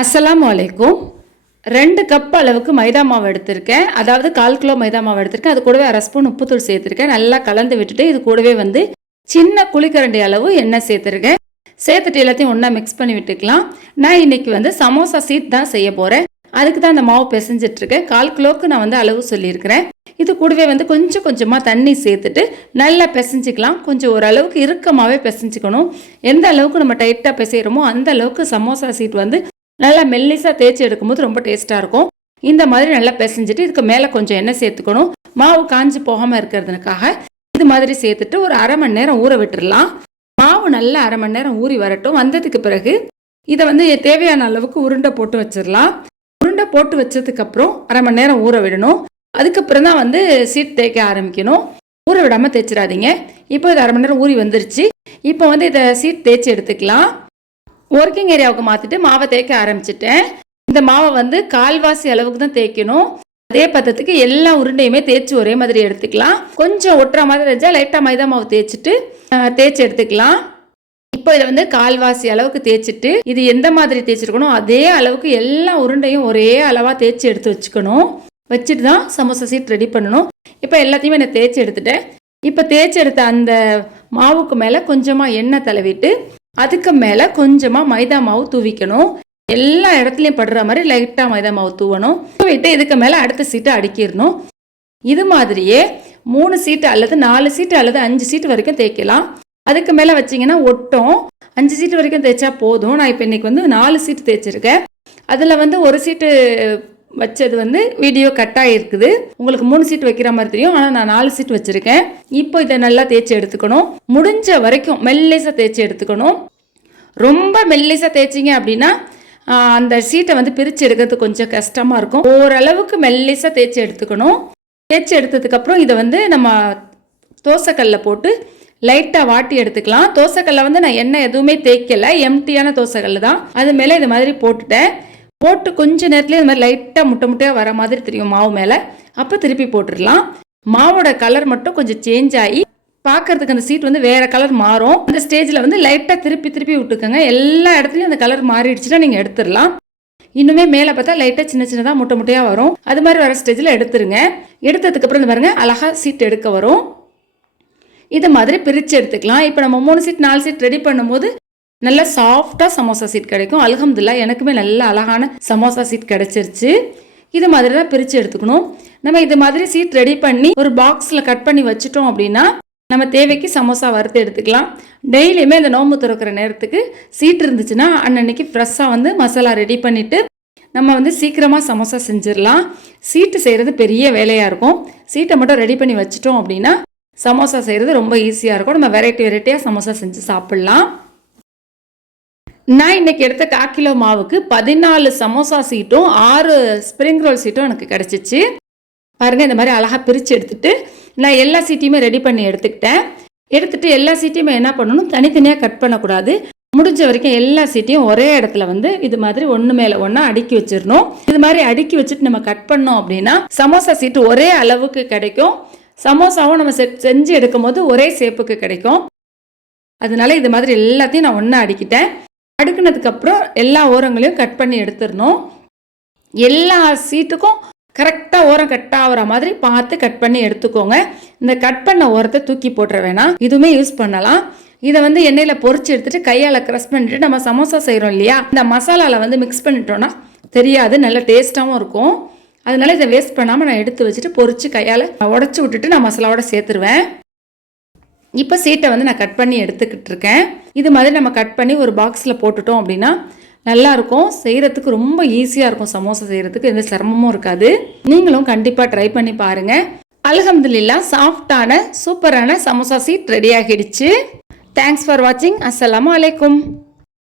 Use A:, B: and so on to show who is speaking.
A: அஸ்ஸலாமு வலைக்கும் ரெண்டு கப் அளவுக்கு மைதா மாவு எடுத்திருக்கேன். அதாவது கால் கிலோ மைதா மாவு எடுத்திருக்கேன். அது கூடவே அரை ஸ்பூன் உப்புத்தூள் சேர்த்துருக்கேன். நல்லா கலந்து விட்டுட்டு இது கூடவே வந்து சின்ன குழிக்கரண்டி அளவு எண்ணெய் சேர்த்துருக்கேன். சேர்த்துட்டு எல்லாத்தையும் ஒன்றா மிக்ஸ் பண்ணி விட்டுக்கலாம். நான் இன்னைக்கு வந்து சமோசா சீட் தான் செய்ய போகிறேன் அதுக்கு தான் அந்த மாவு பிசைஞ்சிட்ருக்கேன். கால் கிலோவுக்கு நான் வந்து அளவு சொல்லியிருக்கிறேன். இது கூடவே வந்து கொஞ்சம் கொஞ்சமாக தண்ணி சேர்த்துட்டு நல்லா பிசைஞ்சிக்கலாம். கொஞ்சம் ஓரளவுக்கு இறுக்கமாகவே பிசைஞ்சிக்கணும். எந்த அளவுக்கு நம்ம டைட்டாக பிசைகிறோமோ அந்த அளவுக்கு சமோசா சீட் வந்து நல்லா மெல்லிசாக தேய்ச்சி எடுக்கும்போது ரொம்ப டேஸ்ட்டாக இருக்கும். இந்த மாதிரி நல்லா பிசைஞ்சிட்டு இதுக்கு மேலே கொஞ்சம் எண்ணெய் சேர்த்துக்கணும். மாவு காஞ்சி போகாமல் இருக்கிறதுக்காக இது மாதிரி சேர்த்துட்டு ஒரு அரை மணி நேரம் ஊற விட்டுடலாம் மாவு நல்லா அரை மணி நேரம் ஊறி வரட்டும். வந்ததுக்கு பிறகு இதை வந்து தேவையான அளவுக்கு உருண்டை போட்டு வச்சிடலாம். உருண்டை போட்டு வச்சதுக்கப்புறம் அரை மணி நேரம் ஊற விடணும். அதுக்கப்புறம் தான் வந்து சீட் தேய்க்க ஆரம்பிக்கணும். ஊற விடாமல் தேய்ச்சிடாதீங்க. இப்போ இது அரை மணி நேரம் ஊறி வந்துருச்சு. இப்போ வந்து இதை சீட் தேய்ச்சி எடுத்துக்கலாம். ஒர்க்கிங் ஏரியாவுக்கு மாற்றிட்டு மாவை தேய்க்க ஆரம்பிச்சிட்டேன். இந்த மாவை வந்து கால்வாசி அளவுக்கு தான் தேய்க்கணும். அதே பதத்துக்கு எல்லா உருண்டையுமே தேய்ச்சி ஒரே மாதிரி எடுத்துக்கலாம். கொஞ்சம் ஒட்டுற மாதிரி இருந்தால் லைட்டாக மைதா மாவு தேய்ச்சிட்டு தேய்ச்சி எடுத்துக்கலாம். இப்போ இதை வந்து கால்வாசி அளவுக்கு தேய்ச்சிட்டு இது எந்த மாதிரி தேய்ச்சிருக்கணும் அதே அளவுக்கு எல்லா உருண்டையும் ஒரே அளவாக தேய்ச்சி எடுத்து வச்சுக்கணும். வச்சுட்டு தான் சமோசா சீட் ரெடி பண்ணணும். இப்போ எல்லாத்தையுமே நான் தேய்ச்சி எடுத்துட்டேன். இப்போ தேய்ச்சி எடுத்த அந்த மாவுக்கு மேலே கொஞ்சமாக எண்ணெய் தடவிட்டு அதுக்கு மேலே கொஞ்சமாக மைதா மாவு தூவிக்கணும். எல்லா இடத்துலையும் படுற மாதிரி லைட்டாக மைதா மாவு தூவணும். தூவிட்டு இதுக்கு மேலே அடுத்த சீட்டை அடுக்கிடணும். இது மாதிரியே மூணு சீட்டு அல்லது நாலு சீட்டு அல்லது அஞ்சு சீட்டு வரைக்கும் தேய்க்கலாம். அதுக்கு மேலே வச்சிங்கன்னா ஒட்டும். அஞ்சு சீட்டு வரைக்கும் தேய்ச்சா போதும். நான் இப்போ இன்னைக்கு வந்து நாலு சீட்டு தேய்ச்சிருக்கேன். அதில் வந்து ஒரு சீட்டு வச்சது வந்து வீடியோ கட் ஆகிருக்குது உங்களுக்கு மூணு சீட் வைக்கிற மாதிரி தெரியும். ஆனால் நான் நாலு சீட் வச்சுருக்கேன். இப்போ இதை நல்லா தேய்ச்சி எடுத்துக்கணும். முடிஞ்ச வரைக்கும் மெல்லிசாக தேய்ச்சி எடுத்துக்கணும். ரொம்ப மெல்லிசாக தேய்ச்சிங்க அப்படின்னா அந்த சீட்டை வந்து பிரித்து எடுக்கிறது கொஞ்சம் கஷ்டமாக இருக்கும். ஓரளவுக்கு மெல்லிசாக தேய்ச்சி எடுத்துக்கணும். தேய்ச்சி எடுத்ததுக்கப்புறம் இதை வந்து நம்ம தோசைக்கல்லில் போட்டு லைட்டாக வாட்டி எடுத்துக்கலாம். தோசைக்கல்லை வந்து நான் எண்ணெய் எதுவுமே தேய்க்கல. எம்டியான தோசைக்கல் தான். அது மேலே இது மாதிரி போட்டுட்டேன். போட்டு கொஞ்ச நேரத்துலேயே இந்த மாதிரி லைட்டாக முட்டை முட்டையாக வர மாதிரி தெரியும் மாவு மேலே. அப்போ திருப்பி போட்டுடலாம். மாவோட கலர் மட்டும் கொஞ்சம் சேஞ்ச் ஆகி பார்க்கறதுக்கு அந்த சீட் வந்து வேறு கலர் மாறும். அந்த ஸ்டேஜில் வந்து லைட்டாக திருப்பி திருப்பி விட்டுக்கோங்க. எல்லா இடத்துலையும் அந்த கலர் மாறிடுச்சுன்னா நீங்கள் எடுத்துடலாம். இன்னுமே மேலே பார்த்தா லைட்டாக சின்ன சின்னதாக முட்டை முட்டையாக வரும். அது மாதிரி வர ஸ்டேஜில் எடுத்துருங்க. எடுத்ததுக்கப்புறம் இந்த பாருங்கள் அழகாக சீட் எடுக்க வரும். இது மாதிரி பிரித்து எடுத்துக்கலாம். இப்போ நம்ம மூணு சீட் நாலு சீட் ரெடி பண்ணும்போது நல்ல சாஃப்டாக சமோசா சீட் கிடைக்கும். அலகம்துல்லா எனக்குமே நல்ல அழகான சமோசா சீட் கிடைச்சிருச்சு. இது மாதிரி தான் பிரித்து எடுத்துக்கணும். நம்ம இது மாதிரி சீட் ரெடி பண்ணி ஒரு பாக்ஸில் கட் பண்ணி வச்சுட்டோம் அப்படின்னா நம்ம தேவைக்கு சமோசா வறுத்து எடுத்துக்கலாம். டெய்லியுமே இந்த நோம்பு திறக்கிற நேரத்துக்கு சீட் இருந்துச்சுன்னா அன்னன்னைக்கு ஃப்ரெஷ்ஷாக வந்து மசாலா ரெடி பண்ணிவிட்டு நம்ம வந்து சீக்கிரமாக சமோசா செஞ்சிடலாம். சீட்டு செய்கிறது பெரிய வேலையாக இருக்கும். சீட்டை மட்டும் ரெடி பண்ணி வச்சிட்டோம் அப்படின்னா சமோசா செய்கிறது ரொம்ப ஈஸியாக இருக்கும். நம்ம வெரைட்டி வெரைட்டியாக சமோசா செஞ்சு சாப்பிட்லாம். நான் இன்றைக்கி எடுத்த கால் கிலோ மாவுக்கு பதினாலு சமோசா சீட்டும் ஆறு ஸ்ப்ரிங் ரோல் சீட்டும் எனக்கு கிடச்சிச்சு. பாருங்கள் இந்த மாதிரி அழகாக பிரித்து எடுத்துட்டு நான் எல்லா சீட்டையுமே ரெடி பண்ணி எடுத்துக்கிட்டேன். எடுத்துட்டு எல்லா சீட்டையுமே என்ன பண்ணணும்? தனித்தனியாக கட் பண்ணக்கூடாது. முடிஞ்ச வரைக்கும் எல்லா சீட்டையும் ஒரே இடத்துல வந்து இது மாதிரி ஒன்று மேலே ஒன்றா அடுக்கி வச்சிடணும். இது மாதிரி அடுக்கி வச்சுட்டு நம்ம கட் பண்ணோம் அப்படின்னா சமோசா சீட்டு ஒரே அளவுக்கு கிடைக்கும். சமோசாவும் நம்ம செஞ்சு எடுக்கும் போது ஒரே சேப்புக்கு கிடைக்கும். அதனால இது மாதிரி எல்லாத்தையும் நான் ஒன்றா அடிக்கிட்டேன். அடுக்குனதுக்கப்புறம் எல்லா ஓரங்களையும் கட் பண்ணி எடுத்துடணும். எல்லா சீட்டுக்கும் கரெக்டாக ஓரம் கட் ஆகிற மாதிரி பார்த்து கட் பண்ணி எடுத்துக்கோங்க. இந்த கட் பண்ண ஓரத்தை தூக்கி போட்டுற வேணாம். இதுவுமே யூஸ் பண்ணலாம். இதை வந்து எண்ணெயில் பொறிச்சு எடுத்துட்டு கையால் க்ரஷ் பண்ணிட்டு நம்ம சமோசா செய்கிறோம் இல்லையா? இந்த மசாலாவில் வந்து மிக்ஸ் பண்ணிட்டோன்னா தெரியாது. நல்ல டேஸ்ட்டாகவும் இருக்கும். அதனால இதை வேஸ்ட் பண்ணாமல் நான் எடுத்து வச்சுட்டு பொறிச்சு கையால் உடச்சி விட்டுட்டு நான் மசாலாவோட சேர்த்துருவேன். இப்போ சீட்டை வந்து நான் கட் பண்ணி எடுத்துக்கிட்டு இருக்கேன் இது மாதிரி நம்ம கட் பண்ணி ஒரு பாக்ஸில் போட்டுட்டோம் அப்படின்னா நல்லாயிருக்கும் செய்கிறதுக்கு ரொம்ப ஈஸியாக இருக்கும். சமோசா செய்கிறதுக்கு எந்த சிரமமும் இருக்காது. நீங்களும் கண்டிப்பாக ட்ரை பண்ணி பாருங்கள் அலகம்துல்லா சாஃப்டான சூப்பரான சமோசா சீட் ரெடி ஆகிடுச்சு. தேங்க்ஸ் ஃபார் வாட்சிங் அஸ்லாம் அலைக்கும்.